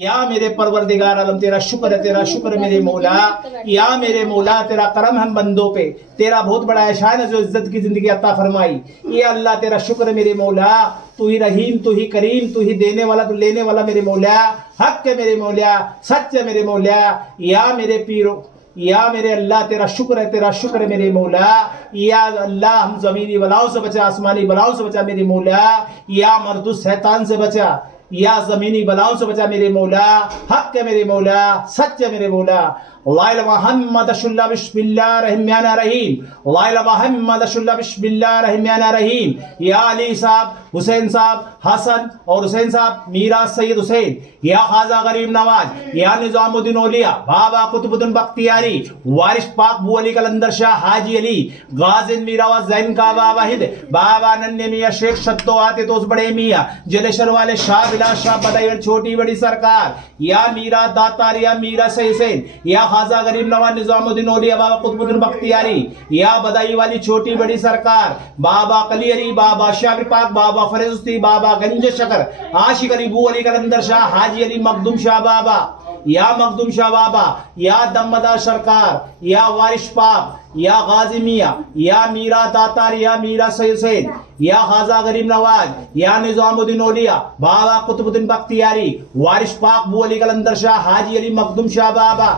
या मेरे परवरदिगार आलम तेरा शुक्र है, तेरा शुक्र मेरे मौला। या मेरे मौला तेरा करम हम बंदों पे, तेरा बहुत बड़ा एहसान है जो इज्जत की जिंदगी अता फरमाई। ये अल्लाह तेरा शुक्र है मेरे मौला। तू ही रहीम, तू ही करीम, तू ही देने वाला, तू लेने वाला मेरे मौला। हक है मेरे मौला, सच है मेरे मौला। या मेरे पीरो, या मेरे अल्लाह तेरा शुक्र है, तेरा शुक्र है मेरे मौला। या अल्लाह हम जमीनी बलाओं से बचा, आसमानी बलाओं से बचा मेरे मौला। या मर्दुस शैतान से बचा, या जमीनी बलाओं से बचा मेरे मौला। हक है मेरे मौला, सच है मेरे मौला। या अली साहब, हुसैन साहब, हसन और हुसैन साहब, मीरा सैयद हुसैन, या खाजा गरीब नवाज, या निजामुद्दीन औलिया, बाबा कुतुबुद्दीन बख्तियारी, वारिस पाक बू अली कलंदर शाह हाजी अली, गाजिन मीरा जैन काबा वाहिद, बाबा नन्हे मियाँ शेख शत्तो आते तो बड़े मियाँ, जलेश्वर वाले शाह बिलास शाह बदाई छोटी बड़ी सरकार, या मीरा दातार, या मीरा से हुसैन, या खाजा गरीब नवाज निजामुद्दीन औलिया, बाबा कुतुबुद्दीन बख्तियारी, या बदाई वाली छोटी बड़ी सरकार, बाबा कली अली, बाबा शाह पाक, बाबा फरेजुस्ती, बाबा गंज शकर, आशिक अली बू अली कलंदर शाह हाजी अली मखदूम शाह बाबा, या मखदूम शाह बाबा, या दमदार सरकार, या वारिश पाक, या गाजी मियाँ, या मीरा दातार, या मीरा सैयद, या खाजा गरीब नवाज, या निजामुद्दीन औलिया, बाबा कुतुबुद्दीन बख्तियारी, वारिस पाक बू अली कलंदर शाह हाजी अली मखदूम शाह बाबा,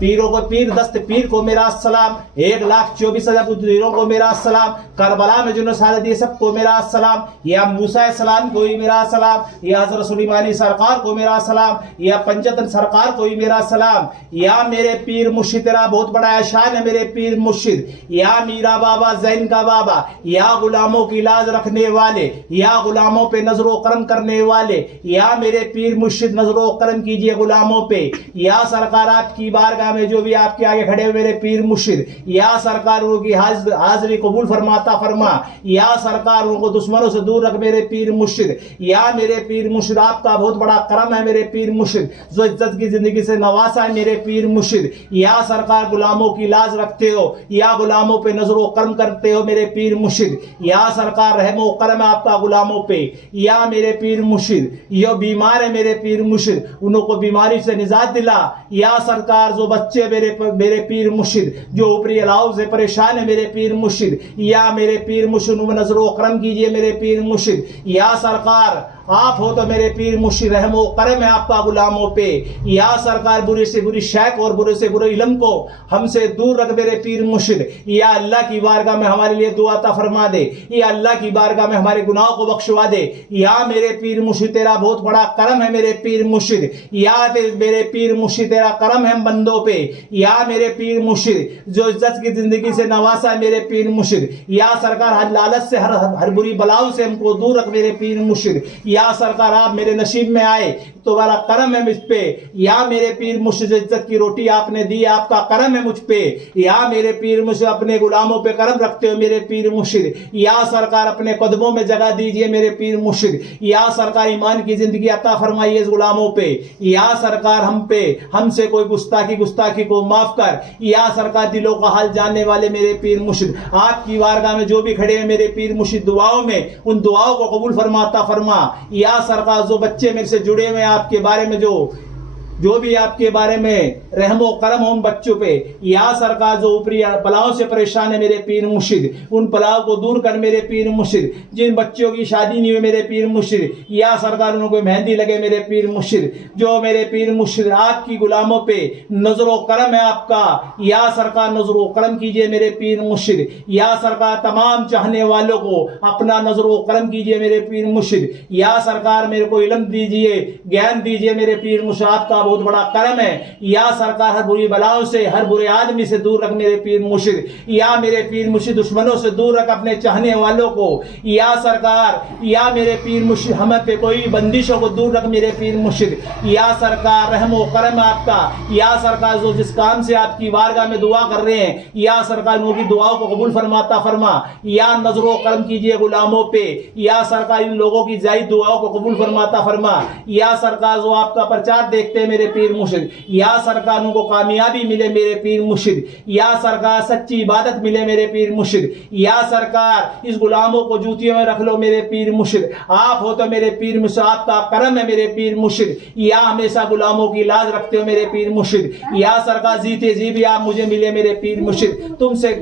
पीरों को पीर दस्त पीर को मेरा सलाम, 1,24,000 पीरों को मेरा सलाम, करबला में जिन्होंने शहादत दी सबको मेरा सलाम, या मूसा सलाम को ही मेरा सलाम, या हजरत सुलेमानी सरकार को मेरा सलाम, या पंचतन सरकार को ही मेरा सलाम। या मेरे पीर मुर्शिद, तेरा बहुत बड़ा एहसान है मेरे पीर मुर्शिद। या मीरा बाबा जैन का बाबा, या गुलामों की लाज रखने वाले, या गुलामों पे नजरो करम करने वाले, या मेरे पीर मुर्शिद नजरो करम कीजिए गुलामों पे। या सरकार आपकी बारगाह में जो भी आपके आगे खड़े हुए मेरे पीर मुर्शिद, या सरकार उनकी हाजिरी कबूल फरमाता फरमा। या सरकार उनको दुश्मनों से दूर रख मेरे पीर मुर्शिद। या मेरे पीर मुर्शिद आपका बहुत बड़ा करम है मेरे पीर मुर्शिद, जो इज्जत की जिंदगी से नवासा है मेरे पीर मुर्शिद। या सरकार गुलामों की लाज रखते हो, या गुलामों पे नजरो करम करते हो मेरे पीर मुर्शिद। या सरकार रहमो करम है आपका गुलामों पे। या मेरे पीर मुर्शिद, यो बीमार है मेरे पीर मुर्शिद, उनको बीमारी से निजात दिला। या सरकार जो बच्चे मेरे पीर मुर्शिद जो ऊपरी अलाव से परेशान है मेरे पीर मुर्शिद, या मेरे पीर मुर्शिद नजरो करम कीजिए मेरे पीर मुर्शिद। या सरकार आप हो तो मेरे पीर मुर्शिद रहमो करम है आपका गुलामों पे। या सरकार बुरे से बुरी शैक और बुरे से बुरे इल्म को हमसे दूर रख मेरे पीर मुर्शिद। या अल्लाह की बारगाह में हमारे लिए दुआ अता फरमा दे, या अल्लाह की बारगाह में हमारे गुनाहों को बख्शवा दे। या मेरे पीर मुर्शिद तेरा बहुत बड़ा करम है मेरे पीर मुर्शिद। या मेरे पीर मुर्शिद तेरा करम है बंदों पे। या मेरे पीर मुर्शिद जो इज्जत की जिंदगी से नवासा है मेरे पीर मुर्शिद। या सरकार हर लालच से हर बुरी बलाओं से हमको दूर रख मेरे पीर मुर्शिद। या सरकार आप मेरे नसीब में आए तो बड़ा करम है मुझ पे। या मेरे पीर मुर्शिद इज्जत की रोटी आपने दी, आपका करम है मुझ पे। या मेरे पीर मुर्शिद अपने गुलामों पे करम रखते हो मेरे पीर मुर्शिद। या सरकार अपने कदमों में जगह दीजिए मेरे पीर मुर्शिद। या सरकार ईमान की जिंदगी अता फरमाइए इस गुलामों पे। या सरकार हम पे हमसे कोई गुस्ताखी को माफ कर। या सरकार दिलों का हाल जानने वाले मेरे पीर मुर्शिद, आपकी वारगाह में जो भी खड़े हैं मेरे पीर मुर्शिद दुआओं में, उन दुआओं को कबूल फरमाता फरमा। या सरकार जो बच्चे मेरे से जुड़े हुए आपके बारे में जो भी आपके बारे में रहमो करम हो बच्चों पे। या सरकार जो ऊपरी बलाओं से परेशान है मेरे पीर मुर्शिद, उन बलाओं को दूर कर मेरे पीर मुर्शिद। जिन बच्चों की शादी नहीं हुई मेरे पीर मुर्शिद, या सरकार उनको मेहंदी लगे मेरे पीर मुर्शिद। जो मेरे पीर मुर्शिद आपकी गुलामों पे नजरो करम है आपका। या सरकार नजरो करम कीजिए मेरे पीर मुर्शिद। या सरकार तमाम चाहने वालों को अपना नजरो करम कीजिए मेरे पीर मुर्शिद। या सरकार मेरे को इल्म दीजिए, ज्ञान दीजिए मेरे पीर मुर्शिद, आपका बहुत बड़ा करम है। या सरकार हर बुरी बलाओं से हर बुरे आदमी से दूर रख मेरे पीर मुर्शिद। या मेरे पीर मुर्शिद दुश्मनों से दूर रख अपने चाहने वालों को। या सरकार, या मेरे पीर मुर्शिद हम पे कोई बंदिशों को दूर रख मेरे पीर मुर्शिद। या सरकार रहमो करम आपका। या सरकार जो जिस काम से आपकी वारगाह में दुआ कर रहे हैं, या सरकार उनकी दुआओं को कबूल फरमाता फरमा। या नजरो करम कीजिए गुलामों पे। या सरकार इन लोगों की जायद दुआओं को कबूल फरमाता फरमा। या सरकार जो आपका प्रचार देखते हैं मेरे मेरे पीर मुर्शिद। या सरकार उनको कामयाबी मिले मेरे पीर मुर्शिद। या सरकार सच्ची इबादत मिले मेरे पीर मुर्शिद। या सरकार इस गुलामों को जूतियों में रख लो मेरे पीर मुर्शिद। आप हो तो मेरे पीर मुर्शिद, आपका करम है मेरे पीर मुर्शिद। या हमेशा गुलामों की लाज रखते हो मेरे पीर मुर्शिद। या सरकार जीते जी भी आप मुझे मिले मेरे पीर मुर्शिद। तुमसे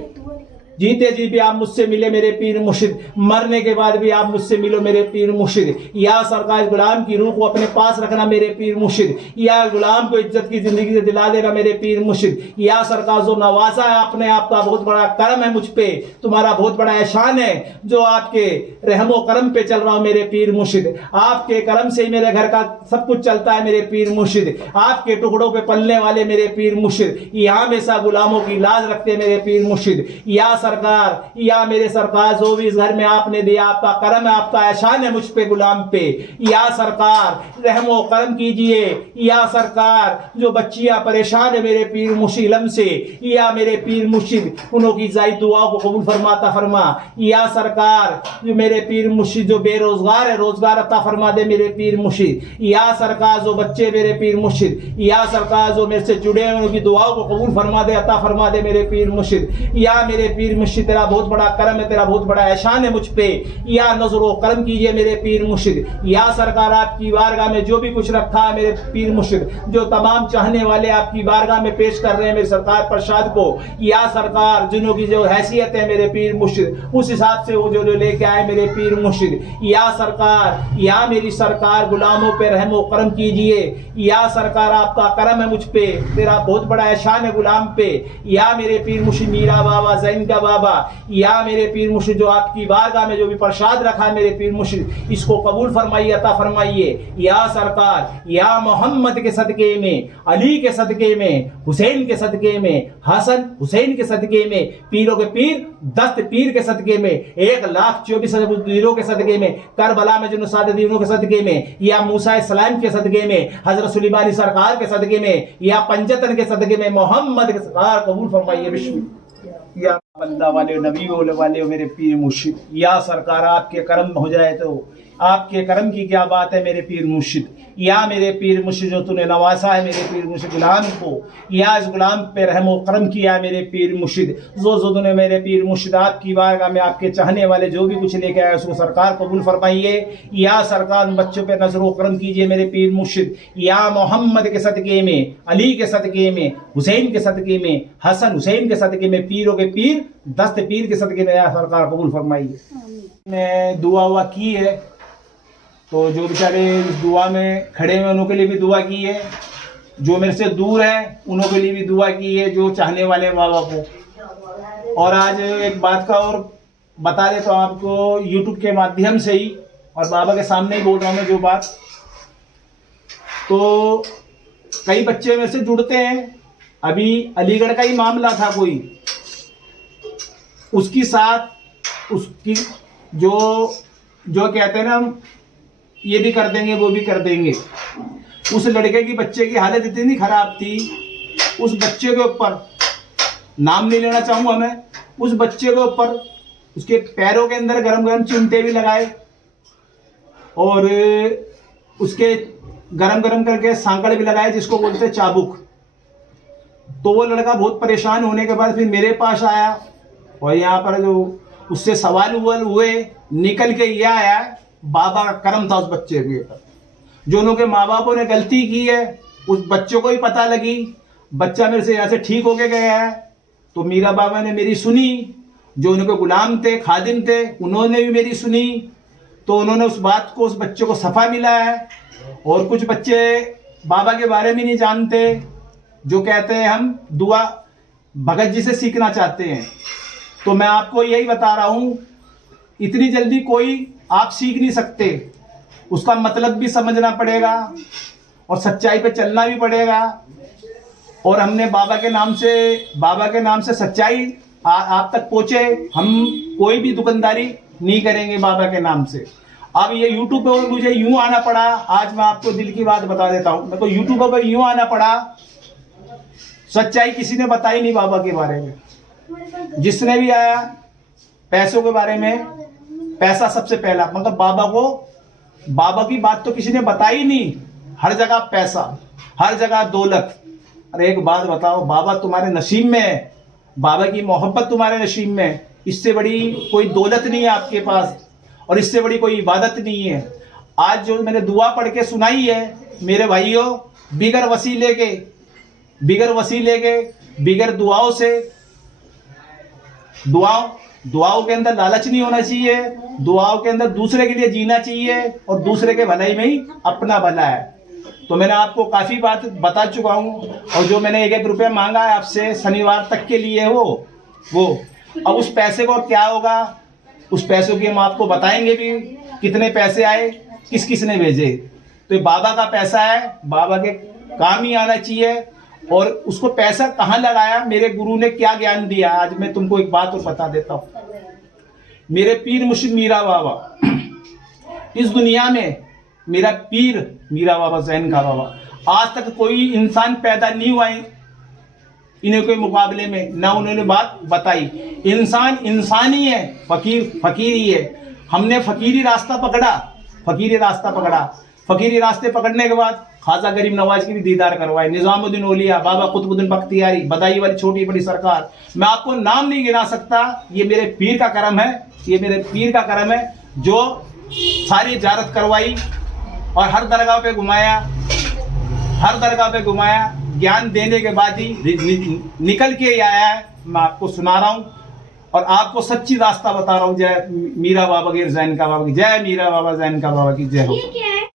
जीते जी भी आप मुझसे मिले मेरे पीर मुर्शिद, मरने के बाद भी आप मुझसे मिलो मेरे पीर मुर्शिद। या सरकार गुलाम की रूह को अपने पास रखना मेरे पीर मुर्शिद। या गुलाम को इज्जत की जिंदगी से दिला देना मेरे पीर मुर्शिद। या सरकार जो नवाजा है आपने, आपका बहुत बड़ा करम है मुझ पे, तुम्हारा बहुत बड़ा एहसान है जो आपके रहमो करम पे चल रहा हूं मेरे पीर मुर्शिद। आपके करम से ही मेरे घर का सब कुछ चलता है मेरे पीर मुर्शिद। आपके टुकड़ों पे पलने वाले मेरे पीर मुर्शिद। यहाँ हमेशा गुलामों की लाज रखते हैं मेरे पीर मुर्शिद। या सरकार, या मेरे सरकार जो भी इस घर में आपने दिया, आपका करम है, आपका एहसान है मुझ पे गुलाम पे। या सरकार रहमो करम कीजिए। या सरकार जो बच्चियां परेशान है मेरे पीर मुर्शिद से, या मेरे पीर मुर्शिद उनकी जायद दुआओं को कबूल फरमाता फरमा। या सरकार जो मेरे पीर मुर्शिद जो बेरोजगार है, रोजगार अता फरमा दे मेरे पीर मुर्शिद। या सरकार जो बच्चे मेरे पीर मुर्शिद, या सरकार जो मेरे से जुड़े हैं उनकी दुआओं को कबूल फरमा दे, अता फरमा दे मेरे पीर मुर्शिद। या मेरे पीर मुर्शिद तेरा बहुत बड़ा करम है, तेरा बहुत बड़ा एहसान है मुझ पे। या नजरो करम कीजिए मेरे पीर मुर्शिद। या सरकार आपकी बारगाह में जो भी कुछ रखा है मेरे पीर मुर्शिद, जो तमाम चाहने वाले आपकी बारगाह में पेश कर रहे हैं मेरे सरकार प्रसाद को, या सरकार जिन्हों की जो हैसियत है मेरे पीर मुर्शिद उस हिसाब से वो जो लेके आए मेरे पीर मुर्शिद। या सरकार, या मेरी सरकार गुलामों पे रहमो करम कीजिए। या सरकार आपका करम है मुझ पे, तेरा बहुत बड़ा एहसान है गुलाम पे। या मेरे पीर मुर्शिद मीरा बाबा, जैन का बाबा, या मेरे पीर मुर्शिद जो आपकी बारगाह में जो भी प्रसाद रखा है मेरे पीर मुर्शिद, इसको कबूल फरमाइए, अता फरमाइए। या सरकार, या मोहम्मद के सदके में, अली के सदके में, हुसैन के सदके में, हसन हुसैन के सदके में, पीरों के पीर दस्त पीर के सदके में, 1,24,000 पीरों के सदके में, करबला में जो शहादत दी उनके सदके में, या मूसा सलाम के सदके में, हजरत सुलेमानी सरकार के सदके में, या पंजतन के सदके में मोहम्मद के सरकार कबूल फरमाइए। विश्व या बंदा वाले नबी वाले मेरे पीर मुर्शिद। या सरकार आपके करम हो जाए तो आपके करम की क्या बात है मेरे पीर मुर्शिद। या मेरे पीर मुर्शिद जो तूने नवासा है मेरे पीर मुर्शिद गुलाम को, या इस गुलाम पे रहमो करम किया है मेरे पीर मुर्शिद। जो तूने मेरे पीर मुर्शिद आपकी बारगाह में आपके चाहने वाले जो भी कुछ लेके आए उसको सरकार कबूल फरमाइए। या सरकार बच्चों पे नजरो करम कीजिए मेरे पीर मुर्शिद। या मोहम्मद के सदके में, अली के सदके में, हुसैन के सदके में, हसन हुसैन के सदके में, पीरों के पीर दस्त पीर के सदके में या सरकार कबूल फरमाइए। मैं दुआ हुआ की है तो जो बेचारे इस दुआ में खड़े हैं उनके लिए भी दुआ की है, जो मेरे से दूर है उनके लिए भी दुआ की है, जो चाहने वाले बाबा को। और आज एक बात का और बता देता हूँ आपको यूट्यूब के माध्यम से ही, और बाबा के सामने ही बोल रहा हूँ मैं जो बात। तो कई बच्चे मेरे से जुड़ते हैं, अभी अलीगढ़ का ही मामला था कोई, उसकी साथ उसकी जो कहते हैं ना ये भी कर देंगे वो भी कर देंगे। उस लड़के की बच्चे की हालत इतनी खराब थी, उस बच्चे के ऊपर नाम नहीं लेना चाहूँगा मैं, उस बच्चे के ऊपर उसके पैरों के अंदर गरम गरम चिमटे भी लगाए और उसके गरम गरम करके सांकड़ भी लगाए जिसको बोलते हैं चाबुक। तो वो लड़का बहुत परेशान होने के बाद फिर मेरे पास आया और यहाँ पर जो उससे सवाल हुए निकल के ये आया बाबा का करम था उस बच्चे के ऊपर। जो उनके माँ बापों ने गलती की है उस बच्चों को ही पता लगी, बच्चा मेरे से यहाँ से ठीक होके गया है। तो मीरा बाबा ने मेरी सुनी, जो उनके गुलाम थे खादिम थे उन्होंने भी मेरी सुनी। तो उन्होंने उस बात को उस बच्चे को सफ़ा मिला है। और कुछ बच्चे बाबा के बारे में नहीं जानते, जो कहते हैं हम दुआ भगत जी से सीखना चाहते हैं। तो मैं आपको यही बता रहा हूँ, इतनी जल्दी कोई आप सीख नहीं सकते, उसका मतलब भी समझना पड़ेगा और सच्चाई पे चलना भी पड़ेगा। और हमने बाबा के नाम से सच्चाई आप तक पहुँचे, हम कोई भी दुकानदारी नहीं करेंगे बाबा के नाम से। अब ये यूट्यूब पे मुझे यूं आना पड़ा, आज मैं आपको दिल की बात बता देता हूँ, मेरे को यूट्यूब पर यूं आना पड़ा, सच्चाई किसी ने बताई नहीं बाबा के बारे में। जिसने भी आया पैसों के बारे में, पैसा सबसे पहला, मतलब बाबा की बात तो किसी ने बताई नहीं। हर जगह पैसा, हर जगह दौलत। अरे एक बात बताओ, बाबा तुम्हारे नसीब में है, बाबा की मोहब्बत तुम्हारे नसीब में है, इससे बड़ी कोई दौलत नहीं है आपके पास और इससे बड़ी कोई इबादत नहीं है। आज जो मैंने दुआ पढ़ के सुनाई है मेरे भाइयों, बिगर वसीले के बिगर दुआओं से, दुआओं के अंदर लालच नहीं होना चाहिए, दुआओं के अंदर दूसरे के लिए जीना चाहिए और दूसरे के भलाई में ही अपना भला है। तो मैंने आपको काफी बात बता चुका हूं और जो मैंने 1-1 रुपया मांगा है आपसे शनिवार तक के लिए वो अब उस पैसे को क्या होगा, उस पैसों की हम आपको बताएंगे भी कितने पैसे आए, किस किस ने भेजे। तो ये बाबा का पैसा है, बाबा के काम ही आना चाहिए। और उसको पैसा कहाँ लगाया, मेरे गुरु ने क्या ज्ञान दिया, आज मैं तुमको एक बात और बता देता हूँ। मेरे पीर मुर्शिद मीरा बाबा, इस दुनिया में मेरा पीर मीरा बाबा जैन का बाबा, आज तक कोई इंसान पैदा नहीं हुआ इन्हें के मुकाबले में, ना उन्होंने बात बताई। इंसान ही है, फकीर ही है। हमने फकीरी रास्ता पकड़ा। फकीरी रास्ते पकड़ने के बाद ख्वाजा गरीब नवाज की भी दीदार करवाए, निजामुद्दीन औलिया, बाबा कुतुबुद्दीन बख्तियारी, बदाई वाली छोटी बड़ी सरकार, मैं आपको नाम नहीं गिना सकता। ये मेरे पीर का करम है, जो सारी इजारत करवाई और हर दरगाह पे घुमाया, ज्ञान देने के बाद ही निकल के आया है। मैं आपको सुना रहा हूँ और आपको सच्ची रास्ता बता रहा हूँ। जय मीरा बाबा के जैन का बाबा की जय, मीरा बाबा जैन का बाबा की जय हो।